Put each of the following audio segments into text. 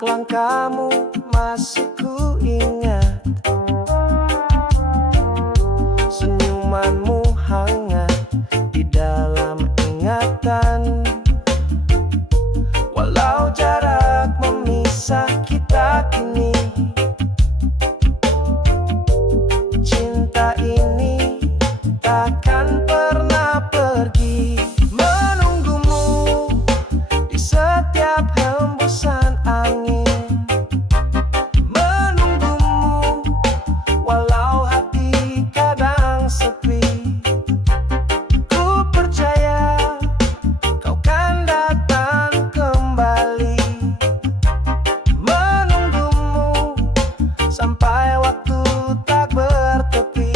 Langkah-langkahmu masih ku ingat, senyumanmu hangat di dalam ingatan. Walau jarak memisah kita kini, cinta ini takkan pernah pergi. Menunggumu di setiap hembusan angin, menunggumu walau hati kadang sepi. Ku percaya kau kan datang kembali, menunggumu sampai waktu tak bertepi.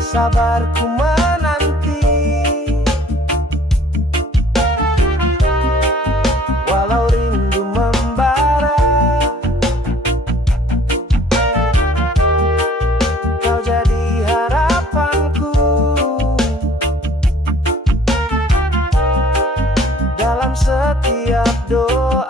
Sabarku menanti, walau rindu membara. Kau jadi harapanku dalam setiap doa.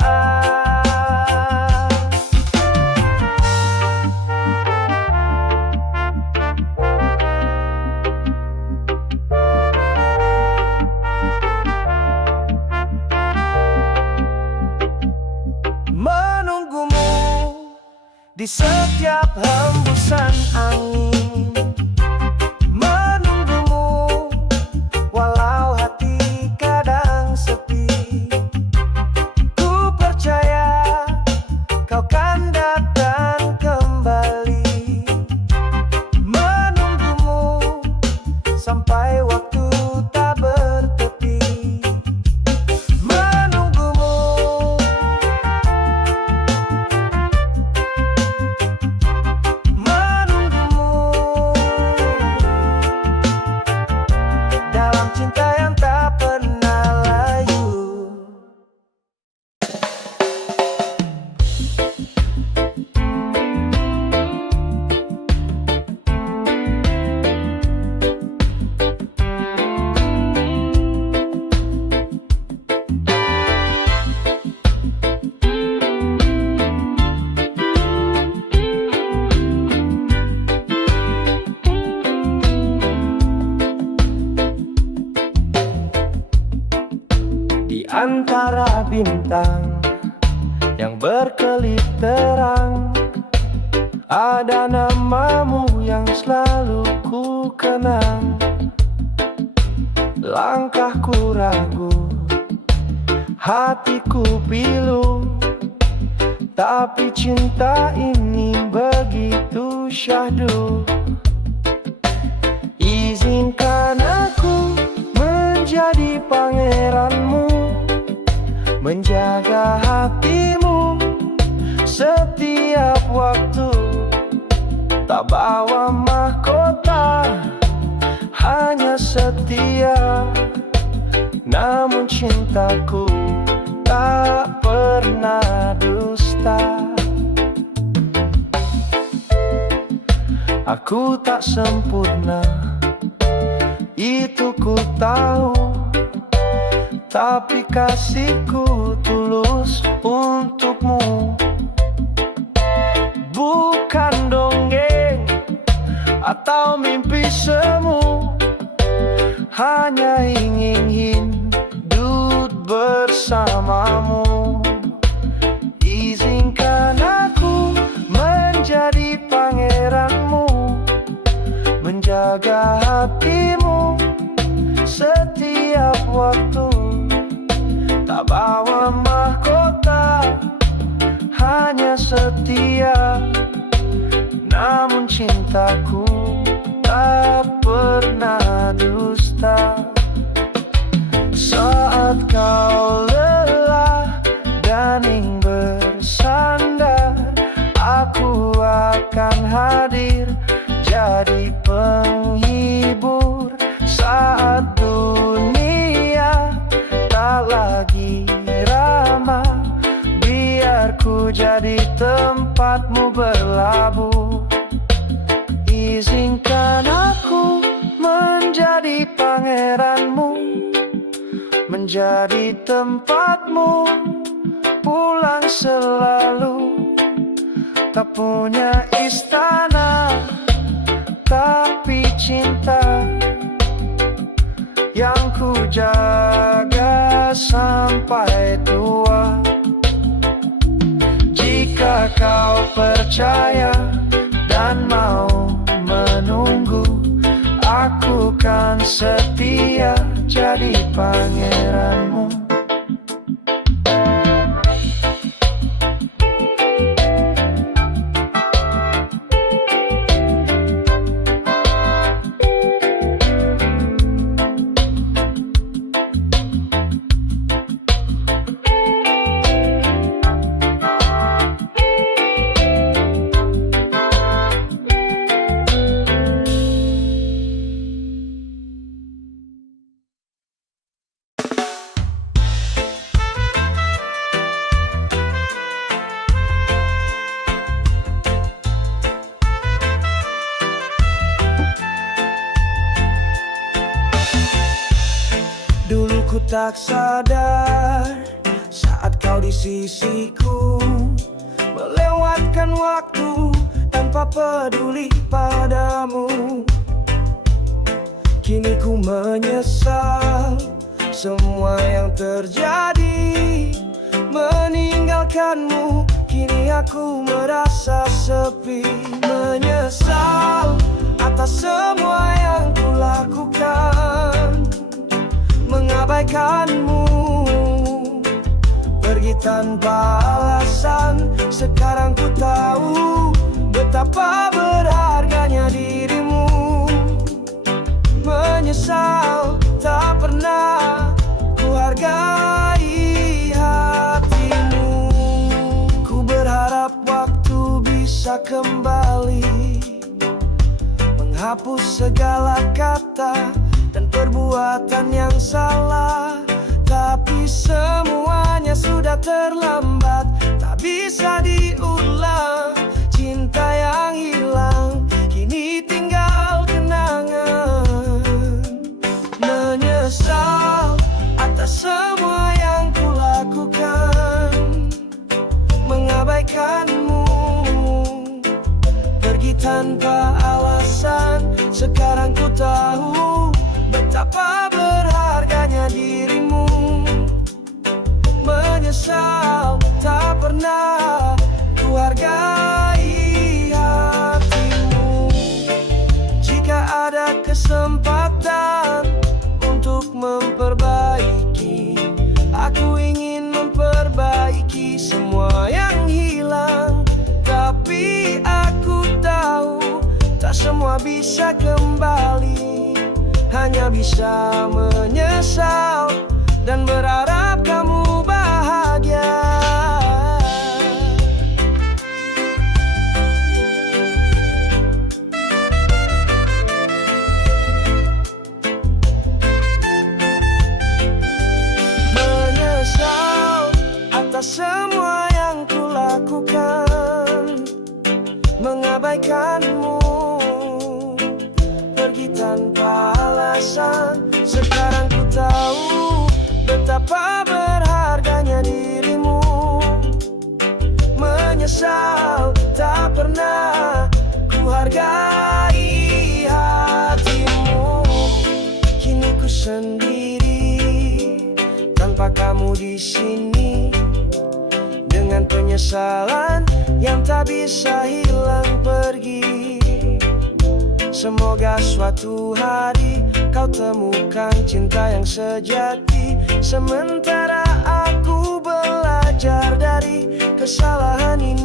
Menunggumu di setiap hembusan angin, menunggumu walau hati kadang sepi. Ku percaya kau kan datang kembali, menunggumu sampai waktu tak bertepi. Menunggumu, dalam cinta yang tak pernah layu. Di antara bintang yang berkelip terang, ada namamu yang selalu ku kenang. Langkahku ragu, hatiku pilu, tapi cinta ini begitu syahdu. Izinkan aku menjadi pangeranmu, menjaga hatimu setiap waktu. Tak bawa mahkota, hanya setia. Namun cintaku tak pernah dusta. Aku tak sempurna, itu ku tahu, tapi kasihku tulus untukmu. Bukan dongeng atau mimpi semu, hanya ingin hidup bersamamu. Izinkan aku menjadi pangeranmu, menjaga hatimu setiap waktu. Tak bawa mahkota, hanya setia. Namun cintaku tak pernah dusta. Saat kau lelah dan ingin bersandar, aku akan hadir jadi penghibur. Saat dunia tak lagi ramah, biar ku jadi tempatmu berlabuh. Izinkan aku menjadi pangeranmu, menjadi tempat yang selalu tak punya istana, tapi cinta yang ku jaga sampai tua. Jika kau percaya dan mau menunggu, aku kan setia jadi pangeranmu. Dulu ku tak sadar saat kau di sisiku, melewatkan waktu tanpa peduli padamu. Kini ku menyesal semua yang terjadi, meninggalkanmu. Kini aku merasa sepi, menyesal atas semua yang ku lakukan, mengabaikanmu pergi tanpa alasan. Sekarang ku tahu betapa berharganya dirimu. Menyesal tak pernah ku hargai hatimu. Ku berharap waktu bisa kembali menghapus segala kata dan perbuatan yang salah, tapi semuanya sudah terlambat, tak bisa diulang. Cinta yang hilang kini tinggal kenangan. Menyesal atas semua yang ku lakukan, mengabaikanmu pergi tanpa alasan. Sekarang ku tahu betapa berharganya dirimu. Menyesal tak pernah ku hargai hatimu. Jika ada kesempatan untuk memperbaiki, aku ingin memperbaiki semua yang hilang. Tapi aku tahu tak semua bisa kembali, hanya bisa menyesal dan berharap kamu bahagia. Menyesal atas semua yang ku lakukan, mengabaikanmu pergi tanpa alasan. Sekarang ku tahu betapa berharganya dirimu. Menyesal tak pernah ku hargai hatimu. Kini ku sendiri tanpa kamu di sini, dengan penyesalan yang tak bisa hilang pergi. Semoga suatu hari kau temukan cinta yang sejati, sementara aku belajar dari kesalahan ini.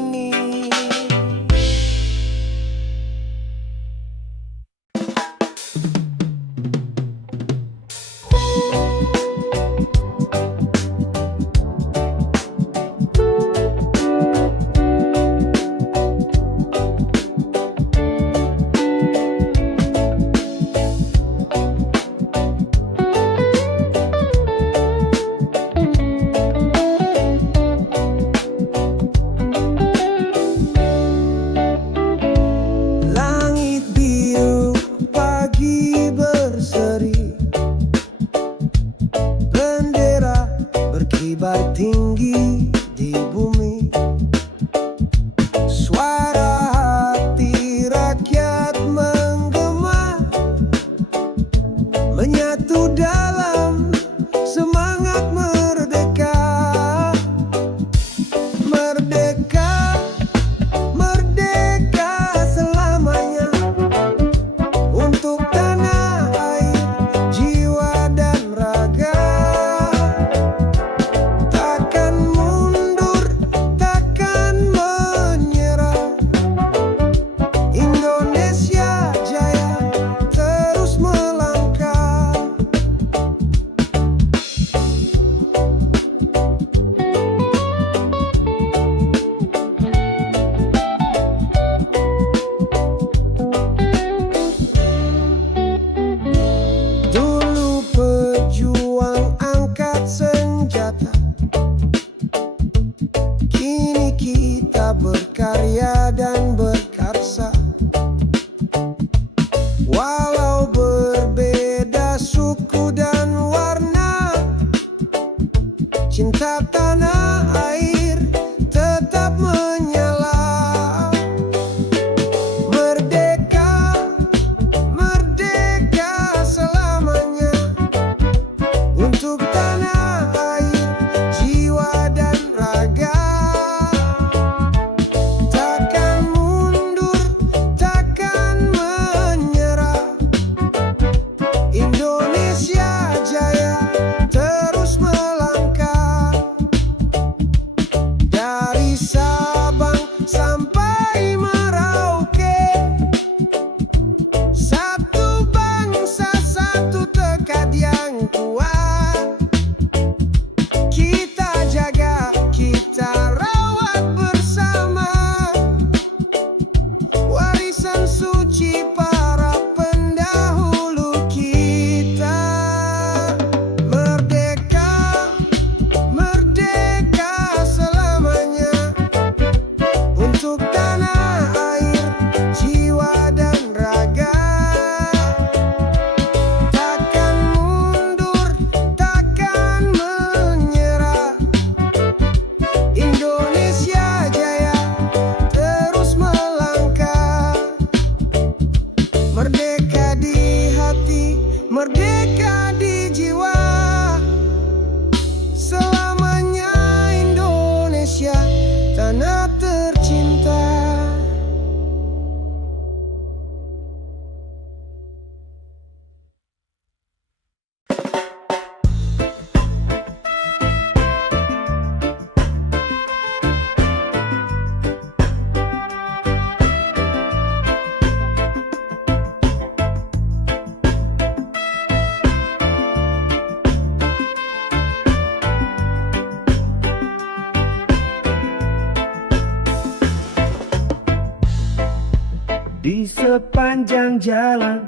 sepanjang jalan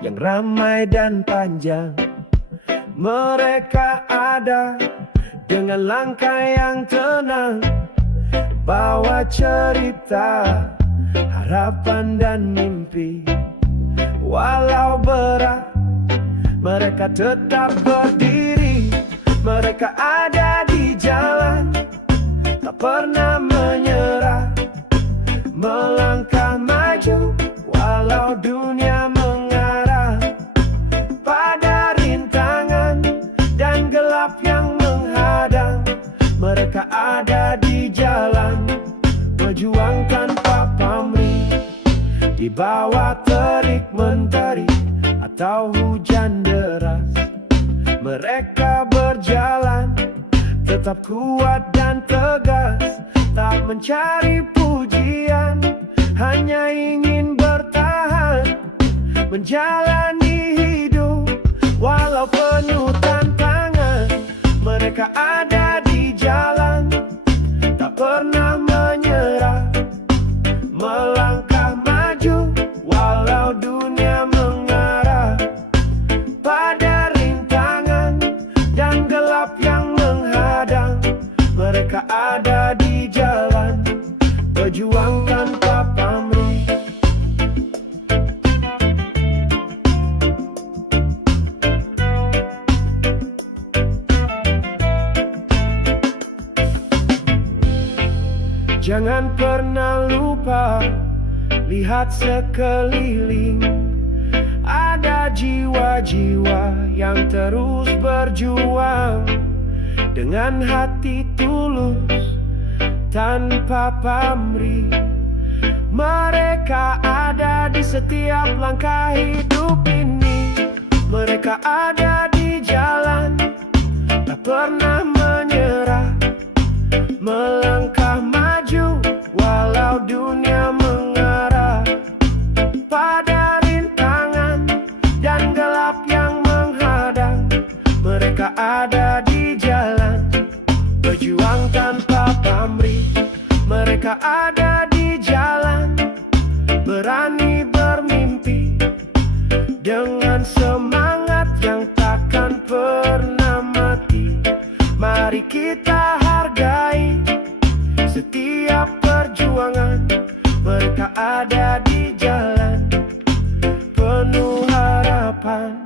yang ramai dan panjang. Mereka ada dengan langkah yang tenang, bawa cerita, harapan dan mimpi. Walau berat, mereka tetap berdiri. Mereka ada di jalan, tak pernah menyerah, melangkah maju walau dunia mengarah. Pada rintangan dan gelap yang menghadang, mereka ada di jalan, berjuang tanpa pamrih. Di bawah terik mentari atau hujan deras, mereka berjalan tetap kuat dan tegas, tak mencari pujian, hanya ingin bertahan, menjalani hidup walau penuh tantangan. Mereka ada di jalan, tak pernah menyerah, melangkah maju walau dunia mengarah. Pada rintangan dan gelap yang menghadang, mereka ada di jalan, berjuang tanpa pamrih. Jangan pernah lupa, lihat sekeliling, ada jiwa-jiwa yang terus berjuang dengan hati tulus tanpa pamrih. Mereka ada di setiap langkah hidup ini. Mereka ada di jalan, tak pernah menyerah, melangkah maju walau dunia mengarah. Pada rintangan dan gelap yang menghadang, mereka ada di jalan, berjuang tanpa pamrih. Mereka ada di jalan, berani bermimpi, dengan semangat yang takkan pernah mati. Mari kita hargai setiap perjuangan. Mereka ada di jalan, penuh harapan.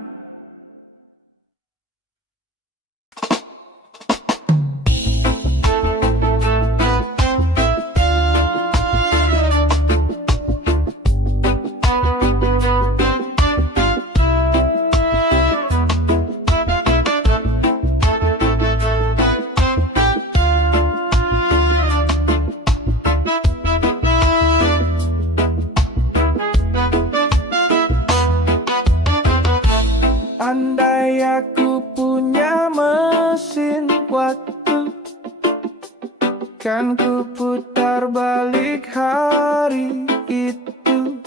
Andai aku punya mesin waktu, kan ku putar balik hari itu,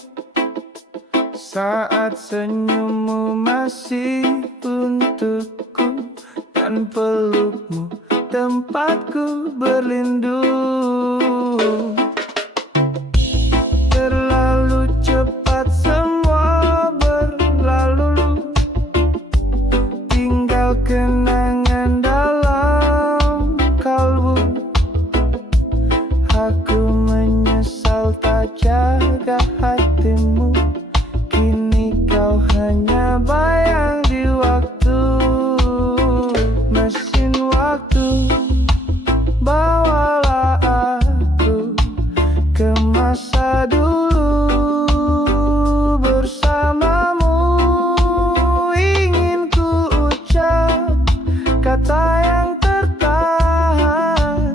saat senyummu masih untukku dan pelukmu tempatku berlindung. Terlalu cepat semua berlalu, tinggal kenangan dalam kalbu. Aku menyesal tak jaga hatimu, kini kau hanya bayang di waktu. Mesin waktu, bawalah aku ke masa dulu bersamamu. Ingin ku ucap kata yang tertahan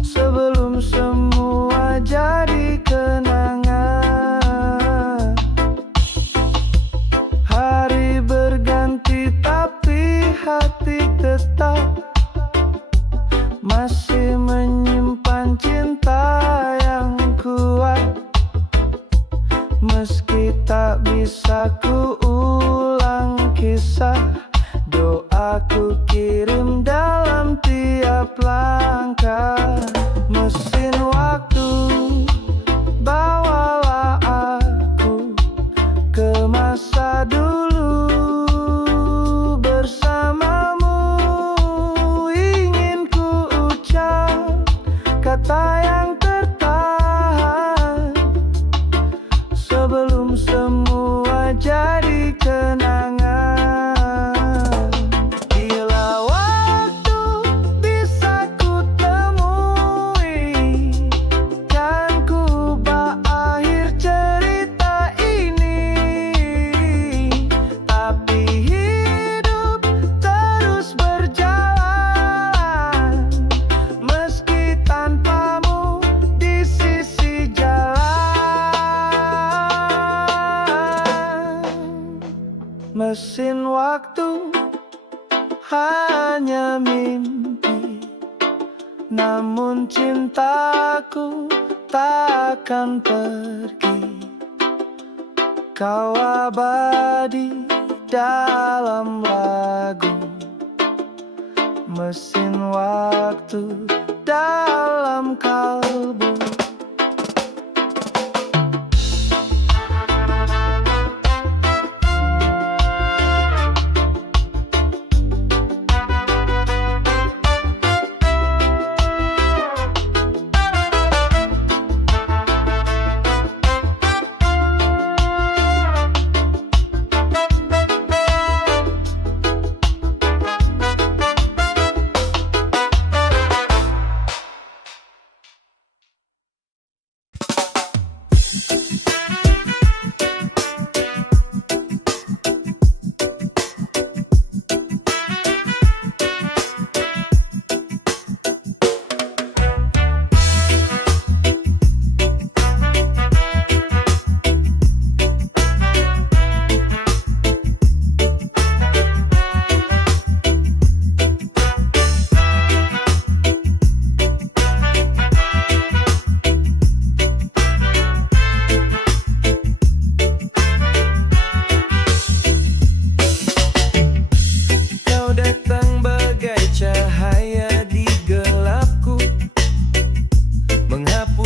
sebelum semua jadi kenangan. Hari berganti tapi hati tetap masih menyimpan cinta yang kuat. Meski tak bisa ku ulang kisah, doaku kirim dalam tiap langkah. Mesin waktu, bawalah sebelum semua jadi kenangan. Bila waktu bisa ku temui, kan ku berakhir cerita ini. Tapi hidup terus berjalan, meski tanpamu di sisi jalan. Mesin waktu hanya mimpi, namun cintaku takkan pergi. Kau abadi dalam lagu, mesin waktu dalam kalbu.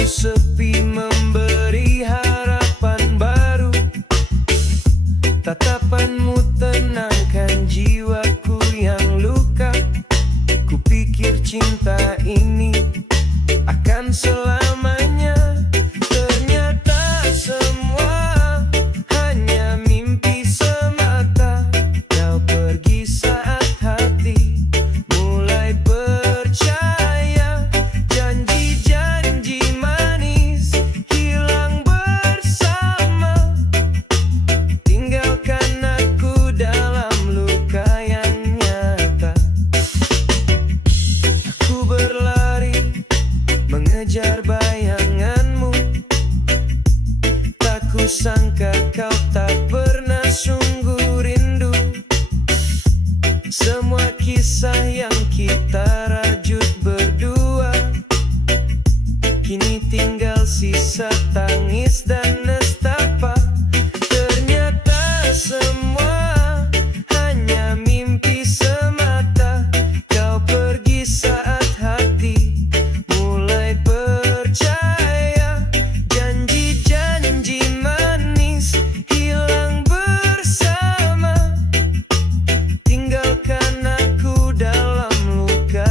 Sepi memberi harapan baru, tatapanmu tenangkan jiwaku yang luka. Kupikir cinta ini akan selamanya, ternyata semua hanya mimpi semata. Kau pergi saat hati mulai percaya, janji-janji mengejar bayanganmu. Tak kusangka kau tak pernah sungguh rindu. Semua kisah yang kita rajut berdua, kini tinggal sisa tangis dan nestapa. Ternyata semua hanya mimpi semata. Kau pergi saat hati mulai percaya, janji-janji manis hilang bersama. Tinggalkan aku dalam luka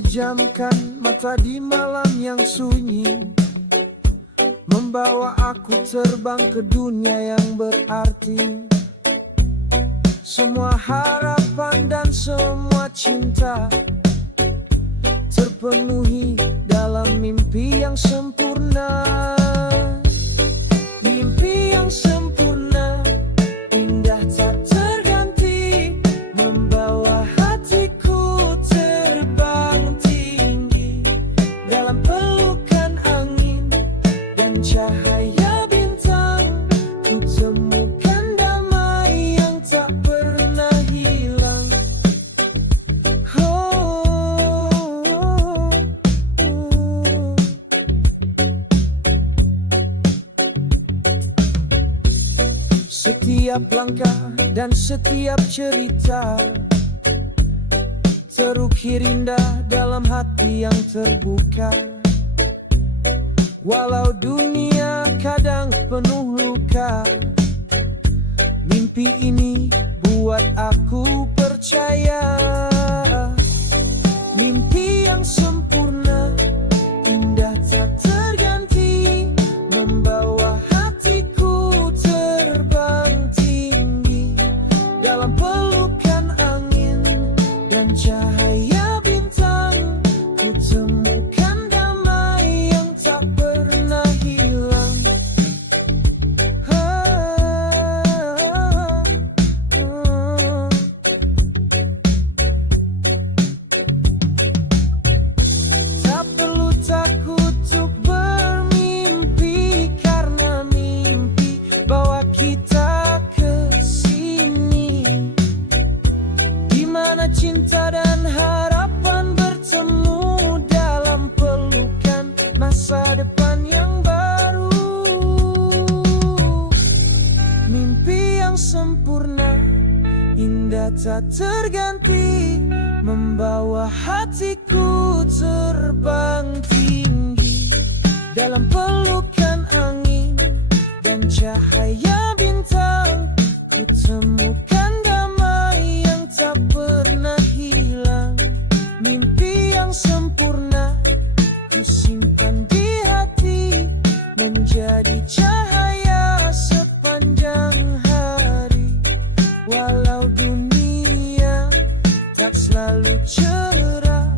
pejamkan mata di malam yang sunyi, membawa aku terbang ke dunia yang berarti. Semua harapan dan semua cinta terpenuhi dalam mimpi yang sempurna. Mimpi yang sempurna, indah tak terganti, membawa hatiku terbang tinggi dalam pelukan angin dan cahaya bintang. Ku temukan damai yang tak pernah hilang. Setiap langkah dan setiap cerita terukir indah dalam hati yang terbuka. Walau dunia kadang penuh luka, mimpi ini buat aku percaya. Mimpi yang sempurna, indah tak terganti, membawa hatiku terbang tinggi dalam pelukan angin dan cahaya bintang. Ku temukan damai yang tak pernah hilang. Tak perlu takut untuk bermimpi, karena mimpi bawa kita ke sini, di mana cinta dan harapan bertemu dalam pelukan masa depan yang baru. Mimpi yang sempurna, indah tak terganti, membawa hatiku terbang tinggi dalam pelukan angin dan cahaya bintang. Ku temukan damai yang tak pernah hilang. Mimpi yang sempurna, ku simpan di hati, menjadi cahaya sepanjang hari. Walau dunia tak selalu cerah,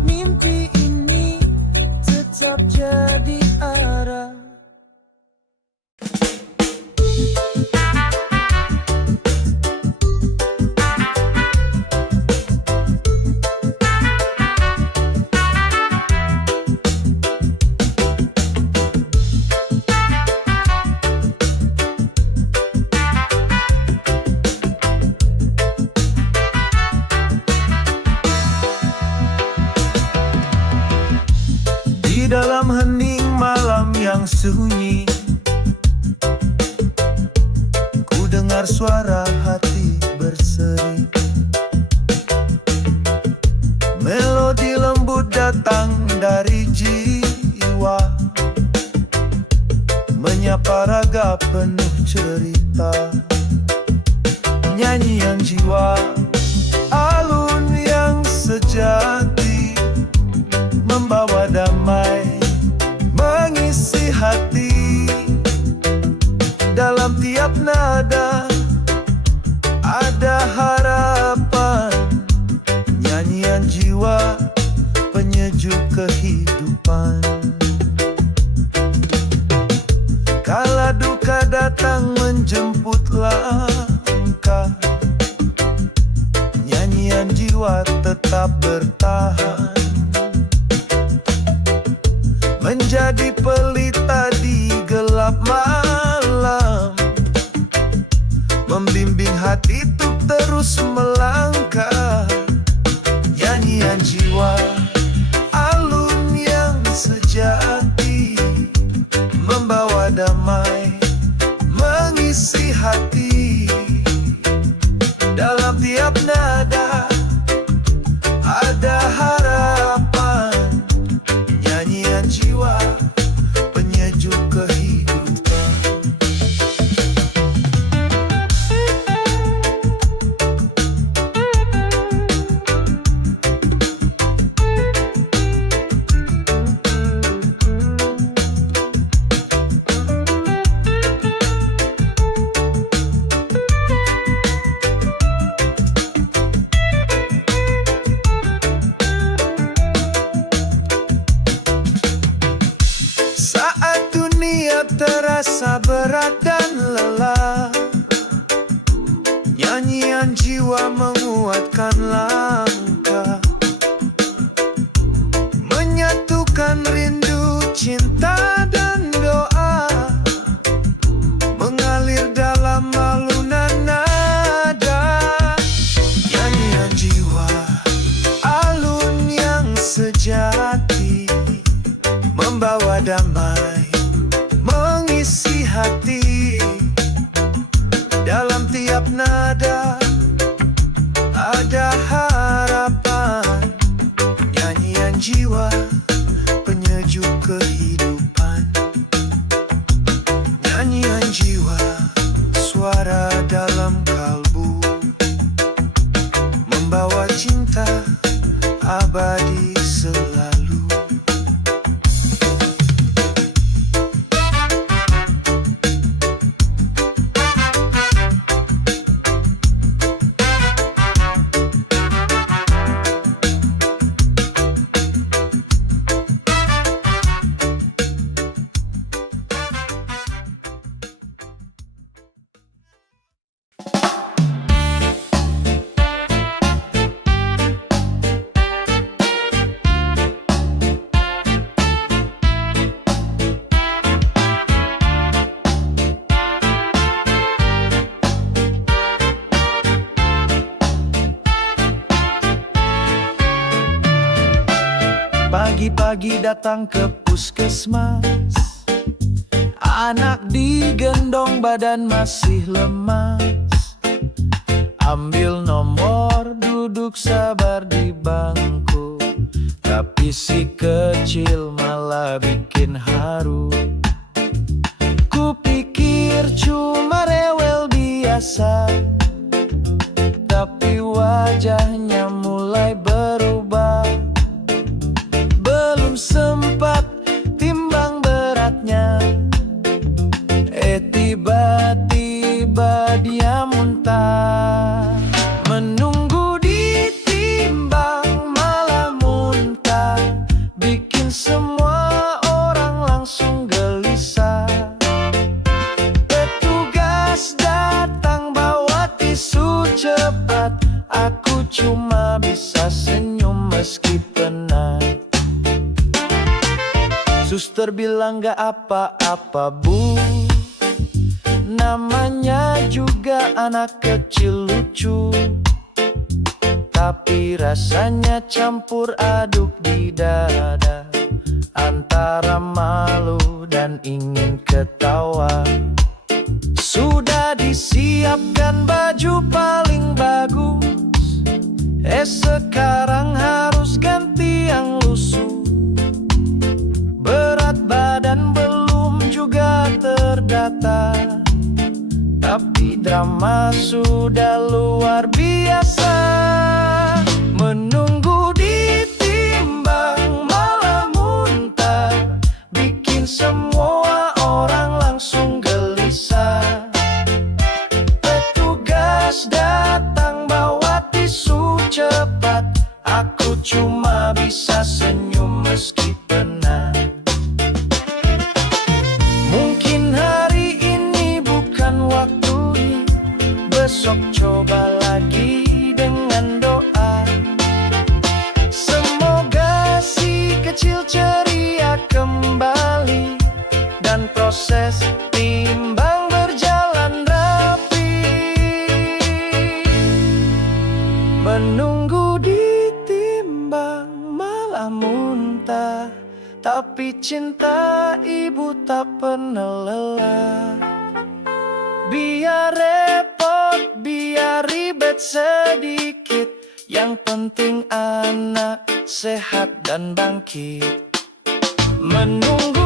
mimpi ini tetap jadi arah. Di dalam hening malam yang sunyi, ku dengar suara hati berseri. Melodi lembut datang dari jiwa, menyapa raga penuh cerita. Nyanyian jiwa, alun yang sejati, membawa damai, mengisi hati. Dalam tiap nada ada harapan, nyanyian jiwa, penyejuk kehidupan. Kala duka datang menjemput langkah, nyanyian jiwa tetap bertahan, menjadi pelita di gelap malam, membimbing hati untuk terus melangkah. Nyanyian jiwa, alun yang sejati, membawa damai, mengisi hati. Dalam tiap nada ada harapan, nyanyian jiwa, penyejuk kehidupan. membawa damai, mengisi hati. Dalam tiap nada ada harapan, nyanyian jiwa, penyejuk kehidupan. Nyanyian jiwa, suara dalam kalbu, membawa cinta abadi selalu. Pagi-pagi datang ke puskesmas, anak digendong badan masih lemas. Ambil nomor, duduk sabar di bangku, tapi si kecil malah bikin haru. Kupikir cuma rewel biasa, tapi wajahnya mulai berubah. Belum sempat timbang beratnya, tiba-tiba dia muntah. Menunggu ditimbang malah muntah, bikin semua orang langsung gelisah. Petugas datang bawa tisu cepat, aku cuma bisa senyum meski penat. Suster bilang gak apa-apa bu, namanya juga anak kecil lucu. Tapi rasanya campur aduk di dada, antara malu dan ingin ketawa. Sudah disiapkan baju paling bagus, sekarang harus ganti yang lusuh. Berat badan belum juga terdata, tapi drama sudah luar biasa. Menunggu ditimbang malah muntah, bikin semua orang langsung gelisah. Petugas datang bawa tisu cepat, aku cuma bisa senyum meski penat. Mungkin hari ini bukan waktunya, besok coba lagi dengan doa. Semoga si kecil ceria kembali, dan proses timbang berjalan rapi. Menunggu ditimbang malah muntah, tapi cinta ibu tak pernah lelah. Biar repot, biar ribet sedikit, yang penting anak sehat dan bangkit. Menunggu